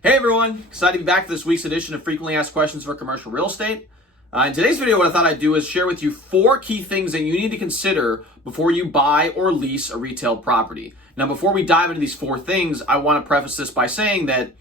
Hey everyone, excited to be back for this week's edition of Frequently Asked Questions for Commercial Real Estate. In today's video, what I thought I'd do is share with you 4 key things that you need to consider before you buy or lease a retail property. Now, before we dive into these 4 things, I want to preface this by saying that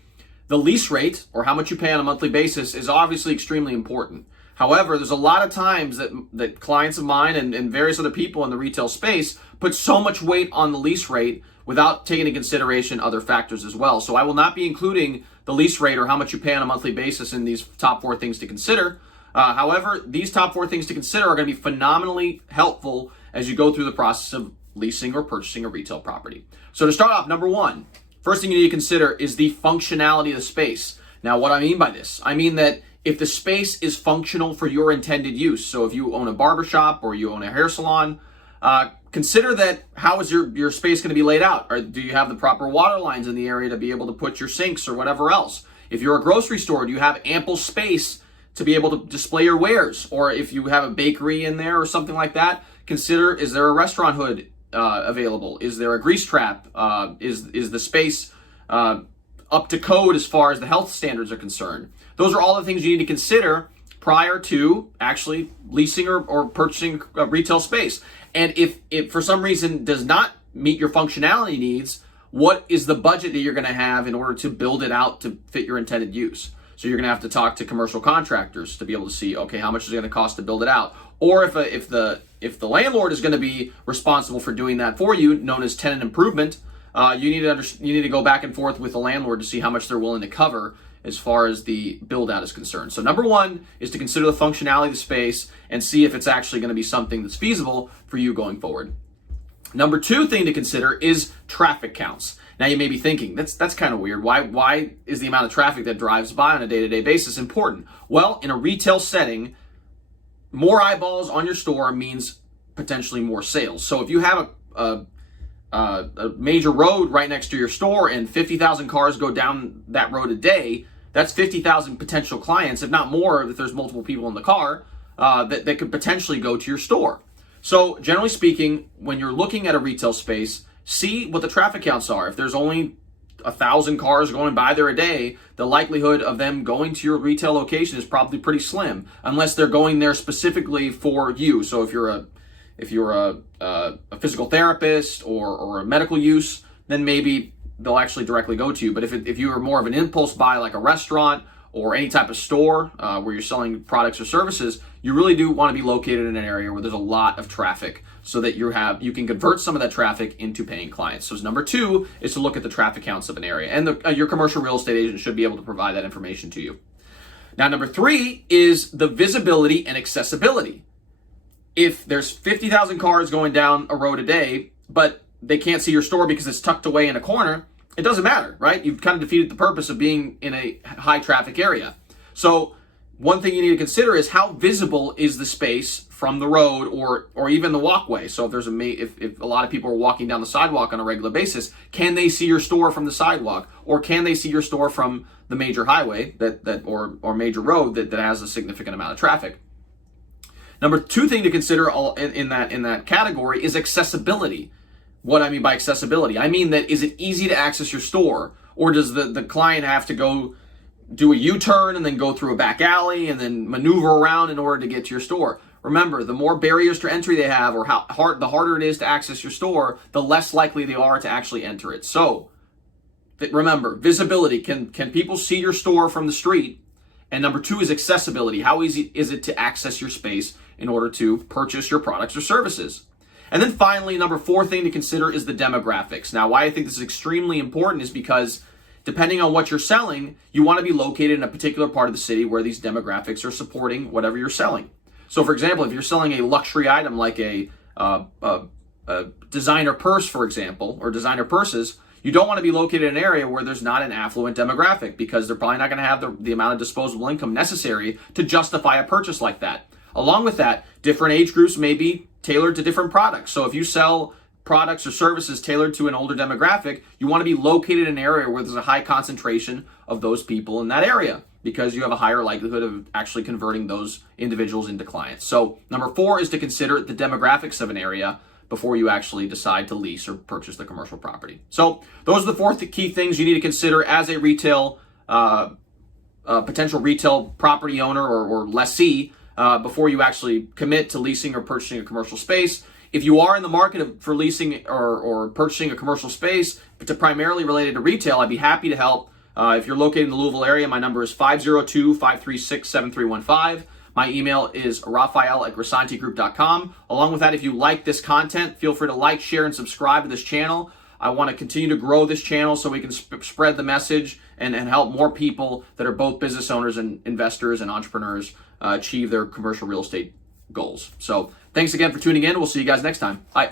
the lease rate, or how much you pay on a monthly basis, is obviously extremely important. However, there's a lot of times that clients of mine and various other people in the retail space put so much weight on the lease rate without taking into consideration other factors as well. So I will not be including the lease rate or how much you pay on a monthly basis in these top 4 things to consider. However, these top 4 things to consider are going to be phenomenally helpful as you go through the process of leasing or purchasing a retail property. So to start off, number 1, first thing you need to consider is the functionality of the space. Now, what I mean by this, I mean that if the space is functional for your intended use, so if you own a barbershop or you own a hair salon, consider that how is your space going to be laid out? Or do you have the proper water lines in the area to be able to put your sinks or whatever else? If you're a grocery store, do you have ample space to be able to display your wares? Or if you have a bakery in there or something like that, consider, is there a restaurant hood available? Is there a grease trap? Is the space up to code as far as the health standards are concerned? Those are all the things you need to consider prior to actually leasing or purchasing a retail space. And if it for some reason does not meet your functionality needs, what is the budget that you're going to have in order to build it out to fit your intended use? So you're going to have to talk to commercial contractors to be able to see, okay, how much is it going to cost to build it out? Or if the landlord is going to be responsible for doing that for you, known as tenant improvement, you need to go back and forth with the landlord to see how much they're willing to cover as far as the build out is concerned. So number 1 is to consider the functionality of the space and see if it's actually going to be something that's feasible for you going forward. Number 2 thing to consider is traffic counts. Now you may be thinking, that's kind of weird. Why is the amount of traffic that drives by on a day-to-day basis important? Well, in a retail setting, more eyeballs on your store means potentially more sales. So if you have a major road right next to your store and 50,000 cars go down that road a day, that's 50,000 potential clients, if not more, if there's multiple people in the car, that could potentially go to your store. So generally speaking, when you're looking at a retail space, see what the traffic counts are. If there's only 1,000 cars going by there a day, the likelihood of them going to your retail location is probably pretty slim, unless they're going there specifically for you. So if you're a physical therapist or a medical use, then maybe they'll actually directly go to you. But if you are more of an impulse buy, like a restaurant or any type of store where you're selling products or services, you really do want to be located in an area where there's a lot of traffic, so that you can convert some of that traffic into paying clients. So number 2 is to look at the traffic counts of an area, and your commercial real estate agent should be able to provide that information to you. Now, number 3 is the visibility and accessibility. If there's 50,000 cars going down a road a day, but they can't see your store because it's tucked away in a corner, it doesn't matter, right? You've kind of defeated the purpose of being in a high traffic area. So one thing you need to consider is how visible is the space from the road or even the walkway. So if a lot of people are walking down the sidewalk on a regular basis, can they see your store from the sidewalk, or can they see your store from the major highway or major road that has a significant amount of traffic? Number 2 thing to consider in that category is accessibility. What I mean by accessibility, I mean that is it easy to access your store, or does the client have to go do a U-turn and then go through a back alley and then maneuver around in order to get to your store? Remember, the more barriers to entry they have, or the harder it is to access your store, the less likely they are to actually enter it. So remember, visibility. Can people see your store from the street? And number 2 is accessibility. How easy is it to access your space in order to purchase your products or services? And then finally, number 4 thing to consider is the demographics. Now, why I think this is extremely important is because depending on what you're selling, you want to be located in a particular part of the city where these demographics are supporting whatever you're selling. So for example, if you're selling a luxury item like a designer purse, for example, or designer purses, you don't want to be located in an area where there's not an affluent demographic, because they're probably not going to have the amount of disposable income necessary to justify a purchase like that. Along with that, different age groups may be tailored to different products. So if you sell products or services tailored to an older demographic, you want to be located in an area where there's a high concentration of those people in that area, because you have a higher likelihood of actually converting those individuals into clients. So number 4 is to consider the demographics of an area before you actually decide to lease or purchase the commercial property. So those are the 4 key things you need to consider as a retail potential retail property owner or lessee before you actually commit to leasing or purchasing a commercial space. If you are in the market for leasing or purchasing a commercial space, but primarily related to retail, I'd be happy to help. If you're located in the Louisville area, my number is 502-536-7315. My email is Raphael@grisantigroup.com. Along with that, if you like this content, feel free to like, share, and subscribe to this channel. I want to continue to grow this channel so we can spread the message and help more people that are both business owners and investors and entrepreneurs achieve their commercial real estate goals. So thanks again for tuning in. We'll see you guys next time. Bye.